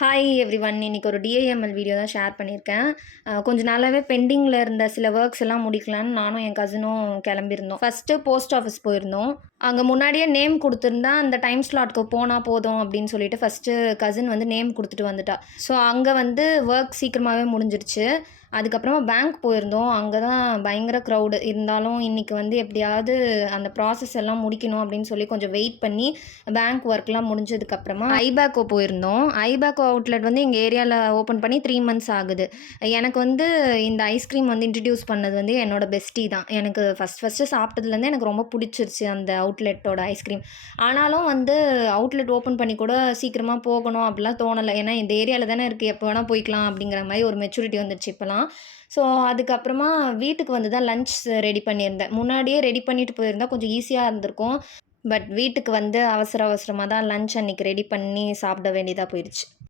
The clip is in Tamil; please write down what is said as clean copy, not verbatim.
Hi everyone. இன்னைக்கு ஒரு டிஐஎம்எல் வீடியோ தான் ஷேர் பண்ணியிருக்கேன். கொஞ்ச நாளாவே பெண்டிங்கில இருந்த சில ஒர்க்ஸ் எல்லாம் முடிக்கலான்னு நானும் என் கசினும் கிளம்பியிருந்தோம். ஃபர்ஸ்ட்டு போஸ்ட் ஆஃபீஸ் போயிருந்தோம். அங்கே முன்னாடியே நேம் கொடுத்துருந்தா அந்த டைம் ஸ்லாட்க்கு போனால் போதும் அப்படின்னு சொல்லிட்டு ஃபஸ்ட்டு கசின் வந்து நேம் கொடுத்துட்டு வந்துட்டா. ஸோ அங்கே வந்து ஒர்க் சீக்கிரமாகவே முடிஞ்சிருச்சு. அதுக்கப்புறமா பேங்க் போயிருந்தோம். அங்கே தான் பயங்கர க்ரௌடு இருந்தாலும் இன்றைக்கி வந்து எப்படியாவது அந்த ப்ராசஸ் எல்லாம் முடிக்கணும் அப்படின்னு சொல்லி கொஞ்சம் வெயிட் பண்ணி பேங்க் ஒர்க்லாம் முடிஞ்சதுக்கப்புறமா ஐபேக்கோ போயிருந்தோம். ஐபேக்கோ அவுட்லெட் வந்து எங்கள் ஏரியாவில் ஓப்பன் பண்ணி 3 மந்த்ஸ் ஆகுது. எனக்கு வந்து இந்த ஐஸ்கிரீம் வந்து இன்ட்ரடியூஸ் பண்ணது வந்து என்னோடய பெஸ்டி தான். எனக்கு ஃபஸ்ட்டு சாப்பிட்டதுலேருந்து எனக்கு ரொம்ப பிடிச்சிருச்சு அந்த அவுட்லெட்டோட ஐஸ்கிரீம். ஆனாலும் வந்து அவுட்லெட் ஓப்பன் பண்ணி கூட சீக்கிரமாக போகணும் அப்படிலாம் தோணலை. ஏன்னா இந்த ஏரியாவில் தானே இருக்குது, எப்போ வேணால் போய்க்கலாம் அப்படிங்கிற மாதிரி ஒரு மெச்சூரிட்டி வந்துடுச்சு இப்போலாம். ஸோ அதுக்கப்புறமா வீட்டுக்கு வந்து தான் லன்ச் ரெடி பண்ணியிருந்தேன். முன்னாடியே ரெடி பண்ணிட்டு போயிருந்தா கொஞ்சம் ஈஸியாக இருந்திருக்கும். பட் வீட்டுக்கு வந்து அவசரமாக தான் லன்ச் அன்றைக்கி ரெடி பண்ணி சாப்பிட வேண்டியதாக போயிடுச்சு.